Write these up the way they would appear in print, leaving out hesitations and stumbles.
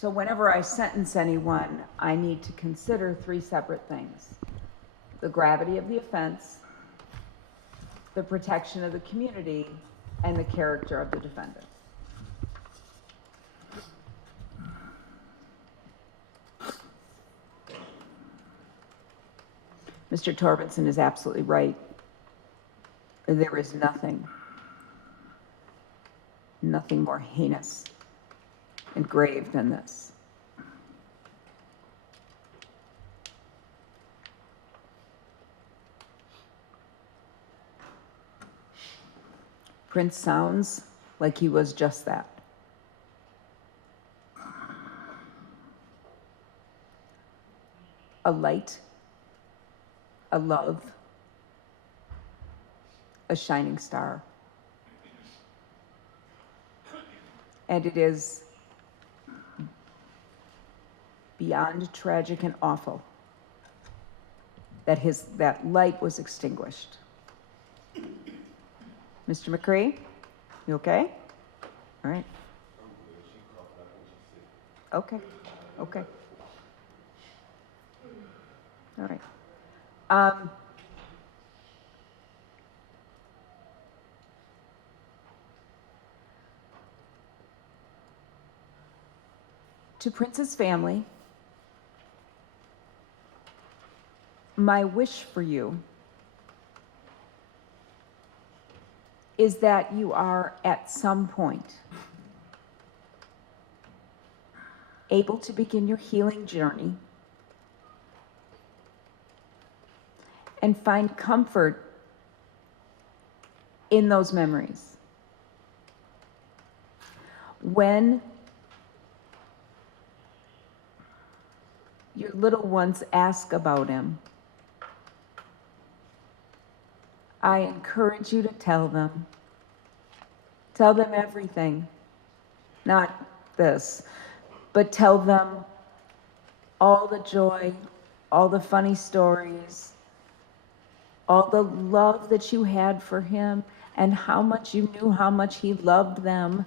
So whenever I sentence anyone, I need to consider three separate things: the gravity of the offense, the protection of the community, and the character of the defendant. Mr. Torbenson is absolutely right. There is nothing more heinous and grave than this. Prince sounds like he was just that. A light, a love, a shining star. And it is beyond tragic and awful that that light was extinguished. Mr. McCree, you okay? All right. Okay. Okay. All right. To Prince's family, my wish for you is that you are at some point able to begin your healing journey and find comfort in those memories. When your little ones ask about him, I encourage you to tell them. Tell them everything. Not this, but tell them all the joy, all the funny stories, all the love that you had for him, and how much you knew how much he loved them.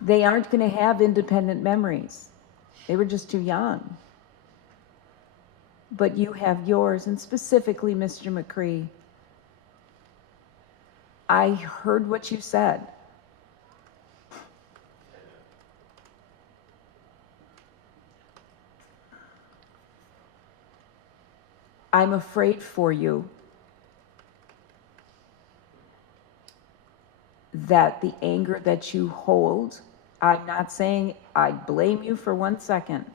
They aren't going to have independent memories. They were just too young. But you have yours, and specifically, Mr. McCree, I heard what you said. I'm afraid for you that the anger that you hold, I'm not saying I blame you for 1 second,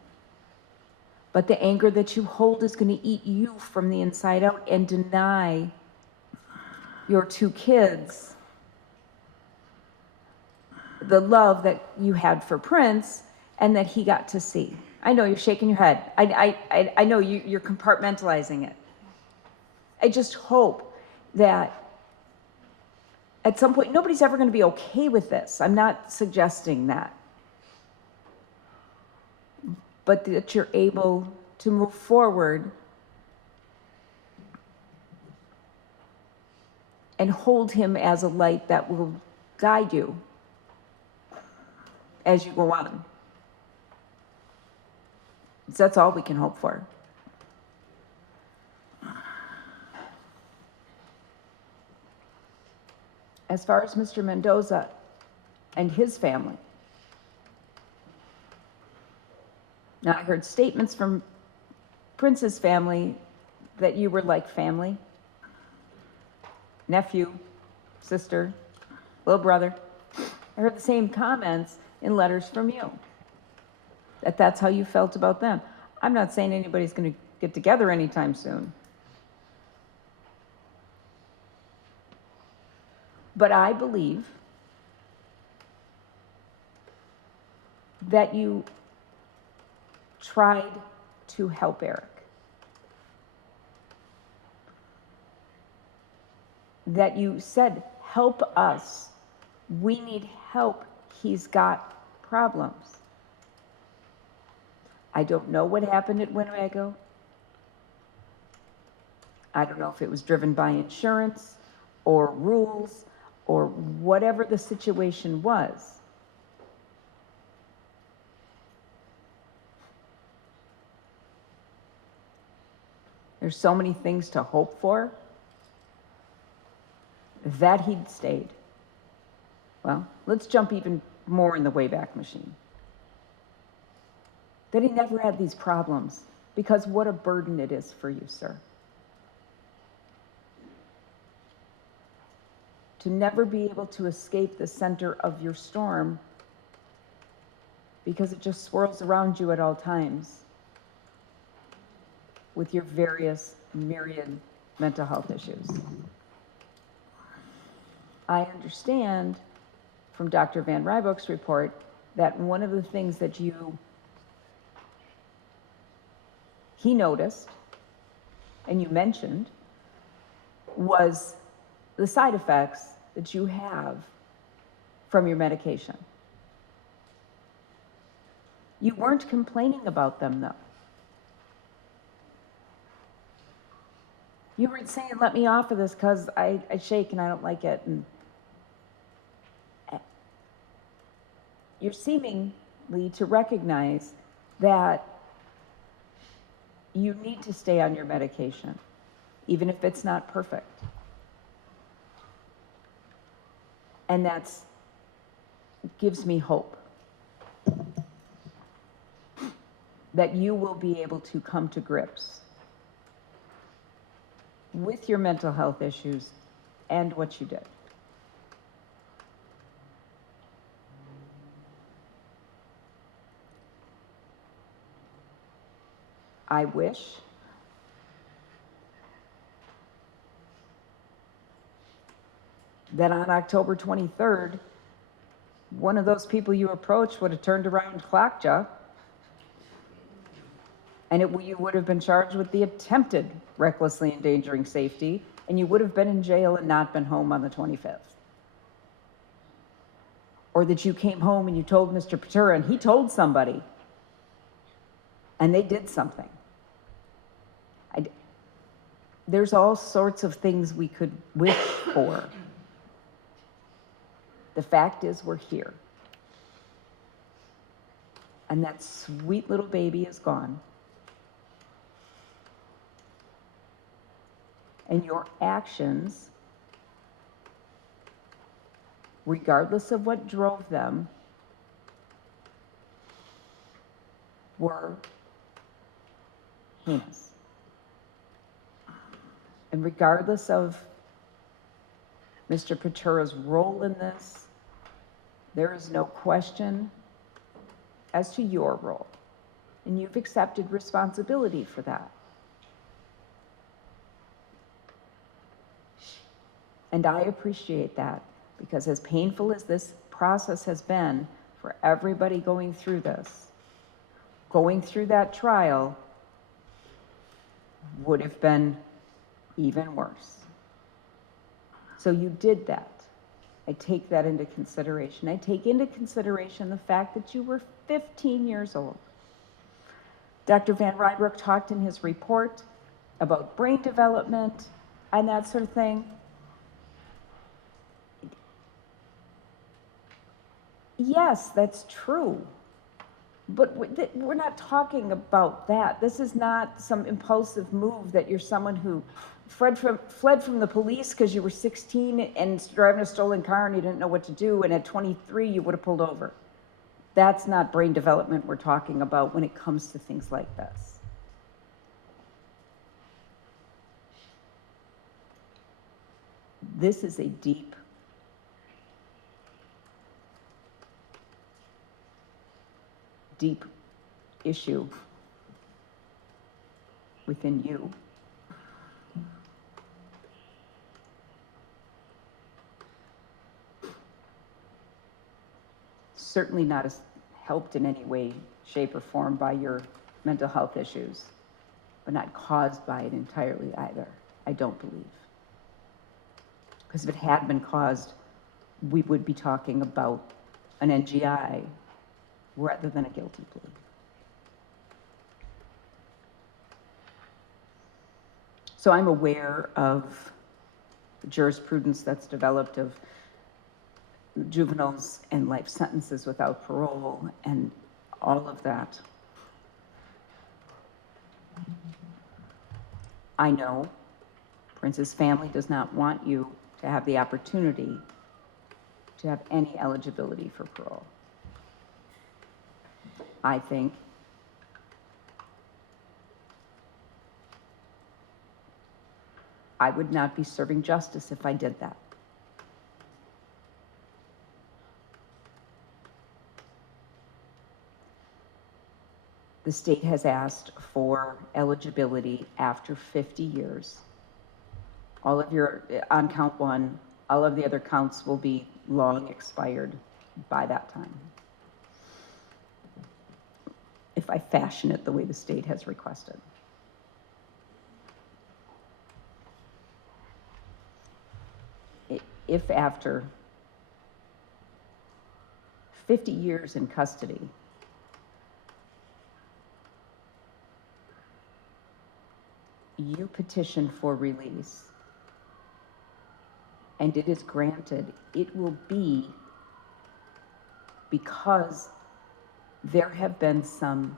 but the anger that you hold is going to eat you from the inside out and deny your 2 kids the love that you had for Prince and that he got to see. I know you're shaking your head. I know you're compartmentalizing it. I just hope that at some point, nobody's ever going to be okay with this. I'm not suggesting that. But that you're able to move forward and hold him as a light that will guide you as you go on. That's all we can hope for. As far as Mr. Mendoza and his family, now I heard statements from Prince's family that you were like family, nephew, sister, little brother. I heard the same comments in letters from you, that's how you felt about them. I'm not saying anybody's going to get together anytime soon. But I believe that you tried to help Erik. That you said, help us. We need help. He's got problems. I don't know what happened at Winnebago. I don't know if it was driven by insurance or rules or whatever the situation was. There's so many things to hope for, that he'd stayed. Well, let's jump even more in the Wayback Machine. That he never had these problems, because what a burden it is for you, sir. To never be able to escape the center of your storm because it just swirls around you at all times with your various myriad mental health issues. I understand from Dr. Van Rybroek's report that one of the things that he noticed and you mentioned was the side effects that you have from your medication. You weren't complaining about them, though. You weren't saying, let me off of this because I shake and I don't like it. And you're seemingly to recognize that you need to stay on your medication, even if it's not perfect. And that gives me hope that you will be able to come to grips with your mental health issues and what you did. I wish that on October 23rd, one of those people you approached would have turned around and clocked you, and you would have been charged with the attempted recklessly endangering safety, and you would have been in jail and not been home on the 25th. Or that you came home and you told Mr. Pietura, and he told somebody, and they did something. There's all sorts of things we could wish for. The fact is, we're here. And that sweet little baby is gone. And your actions, regardless of what drove them, were heinous. And regardless of Mr. Pietura's role in this, there is no question as to your role. And you've accepted responsibility for that. And I appreciate that, because as painful as this process has been for everybody going through this, going through that trial would have been even worse. So you did that. I take that into consideration. I take into consideration the fact that you were 15 years old. Dr. Van Rybroek talked in his report about brain development and that sort of thing. Yes, that's true. But we're not talking about that. This is not some impulsive move that you're someone who fled from the police because you were 16 and driving a stolen car and you didn't know what to do, and at 23 you would have pulled over. That's not brain development we're talking about when it comes to things like this. This is a deep issue within you. Certainly not helped in any way, shape, or form by your mental health issues, but not caused by it entirely either, I don't believe. Because if it had been caused, we would be talking about an NGI rather than a guilty plea. So I'm aware of the jurisprudence that's developed of juveniles and life sentences without parole and all of that. I know Prince's family does not want you to have the opportunity to have any eligibility for parole. I think I would not be serving justice if I did that. The state has asked for eligibility after 50 years. All of your, on count one, all of the other counts will be long expired by that time, if I fashion it the way the state has requested. If after 50 years in custody, you petition for release and it is granted, it will be because there have been some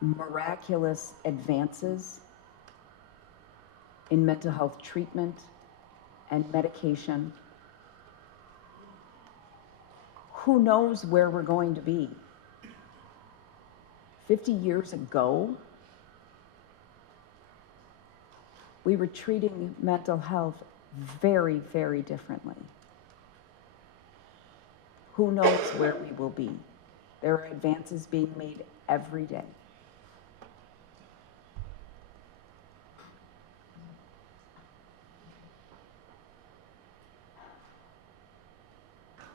miraculous advances in mental health treatment and medication. Who knows where we're going to be? 50 years ago, we were treating mental health very, very differently. Who knows where we will be? There are advances being made every day.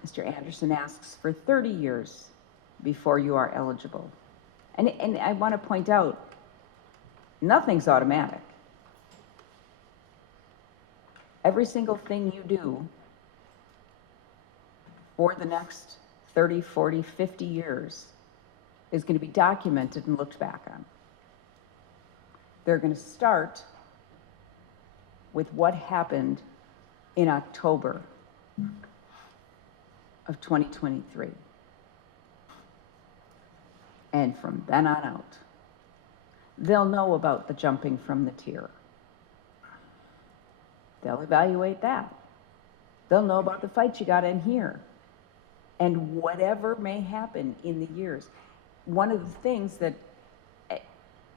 Mr. Anderson asks for 30 years before you are eligible. And I want to point out, nothing's automatic. Every single thing you do for the next 30, 40, 50 years is going to be documented and looked back on. They're going to start with what happened in October of 2023. And from then on out, they'll know about the jumping from the tier. They'll evaluate that. They'll know about the fight you got in here. And whatever may happen in the years. One of the things that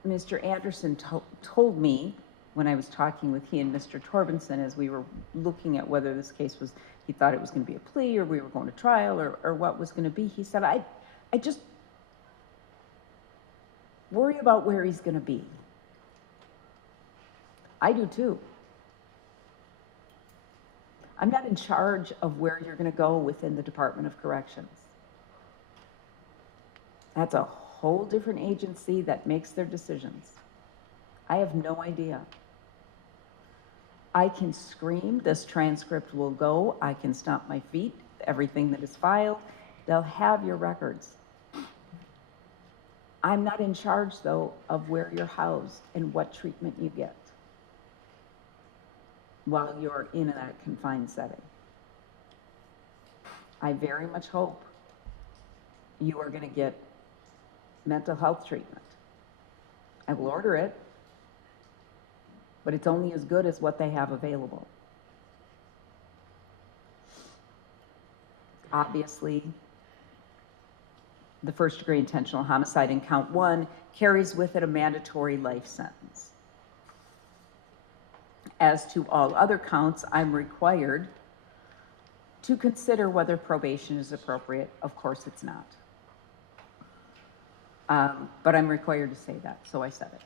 Mr. Anderson told me when I was talking with he and Mr. Torbenson as we were looking at whether this case was, he thought it was going to be a plea or we were going to trial or what was going to be, he said, I just worry about where he's going to be. I do too. I'm not in charge of where you're going to go within the Department of Corrections. That's a whole different agency that makes their decisions. I have no idea. I can scream, this transcript will go, I can stomp my feet, everything that is filed, they'll have your records. I'm not in charge, though, of where you're housed and what treatment you get while you're in that confined setting. I very much hope you are going to get mental health treatment. I will order it, but it's only as good as what they have available. Obviously, the first-degree intentional homicide in count one carries with it a mandatory life sentence. As to all other counts, I'm required to consider whether probation is appropriate. Of course it's not. But I'm required to say that, so I said it.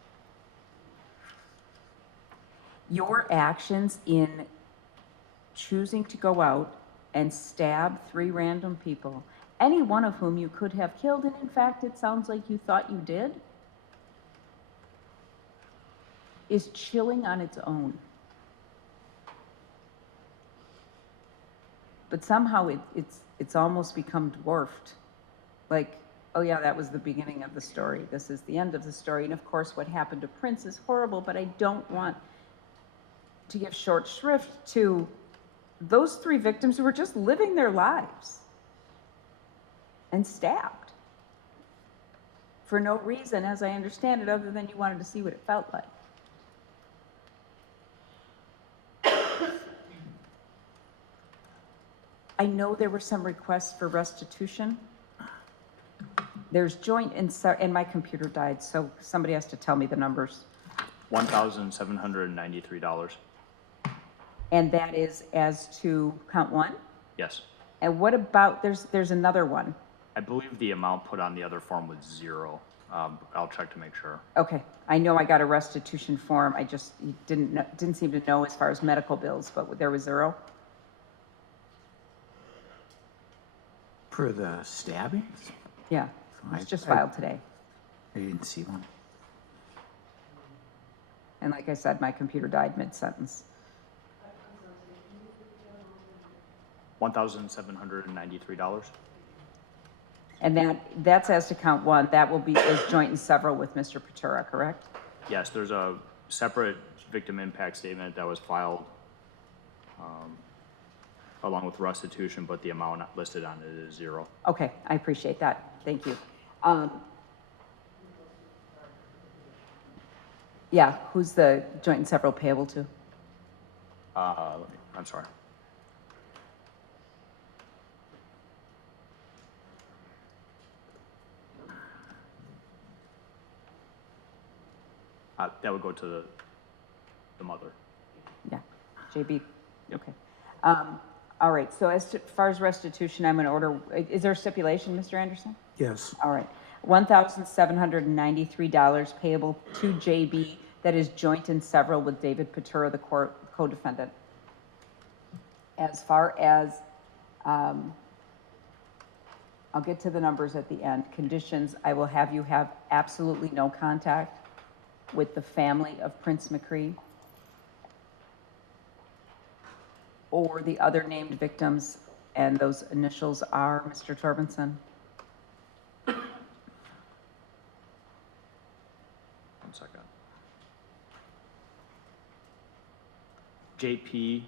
Your actions in choosing to go out and stab 3 random people, any one of whom you could have killed, and in fact it sounds like you thought you did, is chilling on its own. But somehow it's almost become dwarfed. Like, oh yeah, that was the beginning of the story. This is the end of the story. And of course, what happened to Prince is horrible, but I don't want to give short shrift to those 3 victims who were just living their lives and stabbed for no reason, as I understand it, other than you wanted to see what it felt like. I know there were some requests for restitution. There's joint and my computer died, so somebody has to tell me the numbers. $1,793. And that is as to count one? Yes. And what about, there's another one. I believe the amount put on the other form was 0. I'll check to make sure. Okay, I know I got a restitution form, I just didn't seem to know as far as medical bills, but there was 0? For the stabbings? Yeah, it was just filed today. I didn't see one. And like I said, my computer died mid-sentence. $1,793. And that's as to count one, that will be as joint and several with Mr. Pietura, correct? Yes, there's a separate victim impact statement that was filed along with restitution, but the amount listed on it is 0. Okay, I appreciate that, thank you. Yeah, who's the joint and several payable to? I'm sorry. That would go to the mother. Yeah, JB, Yep. okay. All right, so as far as restitution, I'm going to order, is there a stipulation, Mr. Anderson? Yes. All right, $1,793 payable to JB that is joint and several with David Pietura, the co-defendant. As far as, I'll get to the numbers at the end. Conditions, I will have you have absolutely no contact with the family of Prince McCree or the other named victims, and those initials are, Mr. Torbenson? 1 second. JP.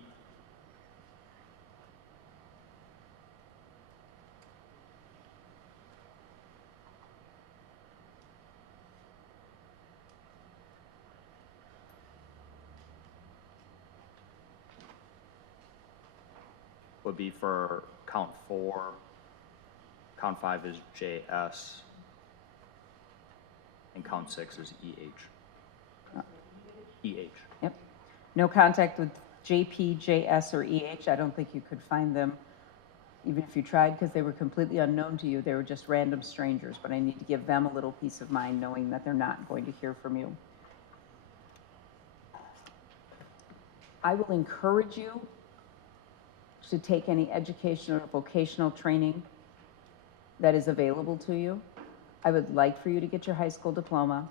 Would be for count 4. Count 5 is JS. And count 6 is EH. EH. Yep. No contact with JP, JS, or EH. I don't think you could find them, even if you tried, because they were completely unknown to you. They were just random strangers, but I need to give them a little peace of mind knowing that they're not going to hear from you. I will encourage you to take any educational or vocational training that is available to you. I would like for you to get your high school diploma.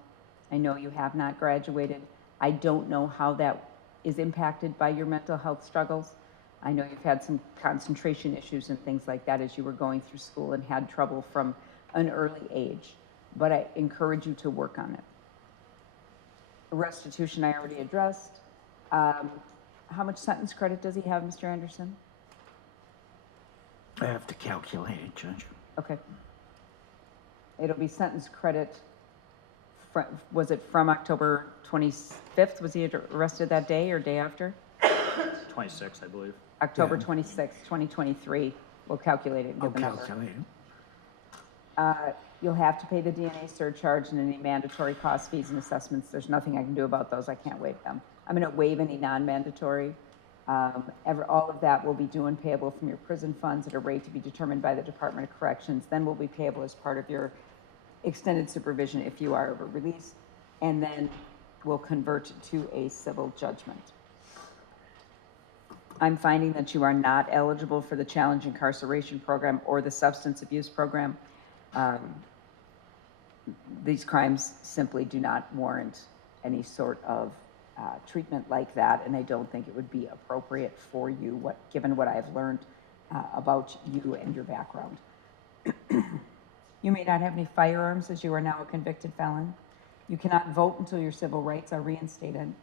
I know you have not graduated. I don't know how that is impacted by your mental health struggles. I know you've had some concentration issues and things like that as you were going through school and had trouble from an early age, but I encourage you to work on it. Restitution I already addressed. How much sentence credit does he have, Mr. Anderson? I have to calculate it, Judge. Okay. It'll be sentence credit, was it from October 25th? Was he arrested that day or day after? 26, I believe. October Yeah. 26th, 2023. We'll calculate it and I'll give the number. calculate it. You'll have to pay the DNA surcharge and any mandatory cost, fees, and assessments. There's nothing I can do about those. I can't waive them. I'm going to waive any non-mandatory. All of that will be due and payable from your prison funds at a rate to be determined by the Department of Corrections, then will be payable as part of your extended supervision if you are ever released, and then will convert to a civil judgment. I'm finding that you are not eligible for the challenge incarceration program or the substance abuse program. These crimes simply do not warrant any sort of treatment like that, and I don't think it would be appropriate for you, given what I've learned about you and your background. You may not have any firearms as you are now a convicted felon. You cannot vote until your civil rights are reinstated.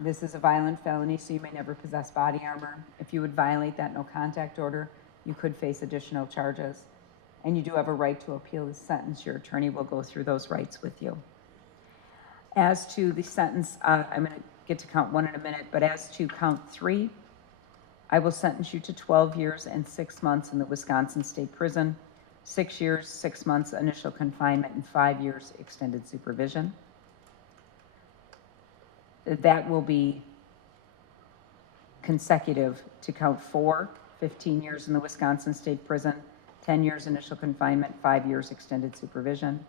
This is a violent felony, so you may never possess body armor. If you would violate that no contact order, you could face additional charges. And you do have a right to appeal the sentence. Your attorney will go through those rights with you. As to the sentence, I'm going to get to count 1 in a minute, but as to count 3, I will sentence you to 12 years and 6 months in the Wisconsin State Prison, 6 years, 6 months initial confinement, and 5 years extended supervision. That will be consecutive to count 4, 15 years in the Wisconsin State Prison, 10 years initial confinement, 5 years extended supervision.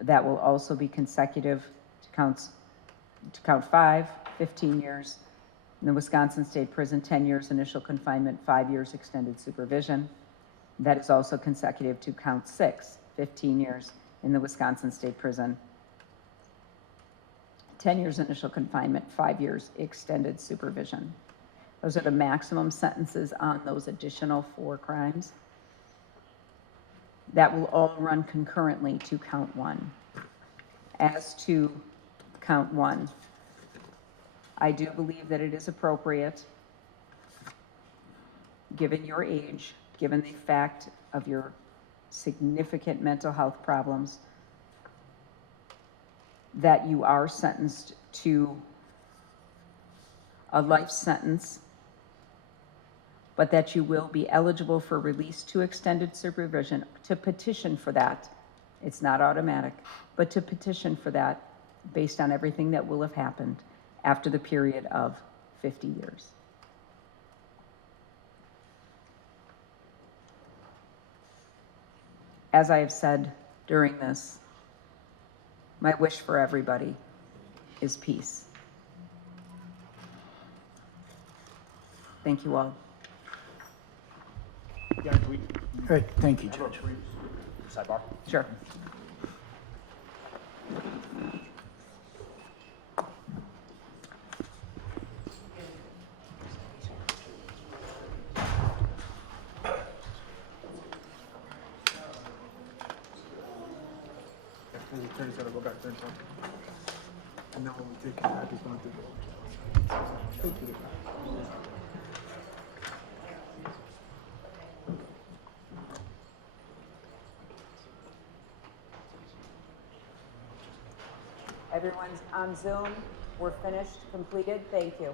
That will also be consecutive to count 5, 15 years in the Wisconsin State Prison, 10 years initial confinement, 5 years extended supervision. That is also consecutive to count 6, 15 years in the Wisconsin State Prison, 10 years initial confinement, 5 years extended supervision. Those are the maximum sentences on those additional 4 crimes. That will all run concurrently to count 1. As to count 1, I do believe that it is appropriate, given your age, given the fact of your significant mental health problems, that you are sentenced to a life sentence, but that you will be eligible for release to extended supervision, to petition for that. It's not automatic, but to petition for that based on everything that will have happened after the period of 50 years. As I have said during this, my wish for everybody is peace. Thank you all. Yeah, can we All right, thank you, have a Judge. brief sidebar? Sure. The attorney's gotta go back there and talk. And now when we take it back, it's going to go. Everyone's on Zoom. We're finished, completed. Thank you.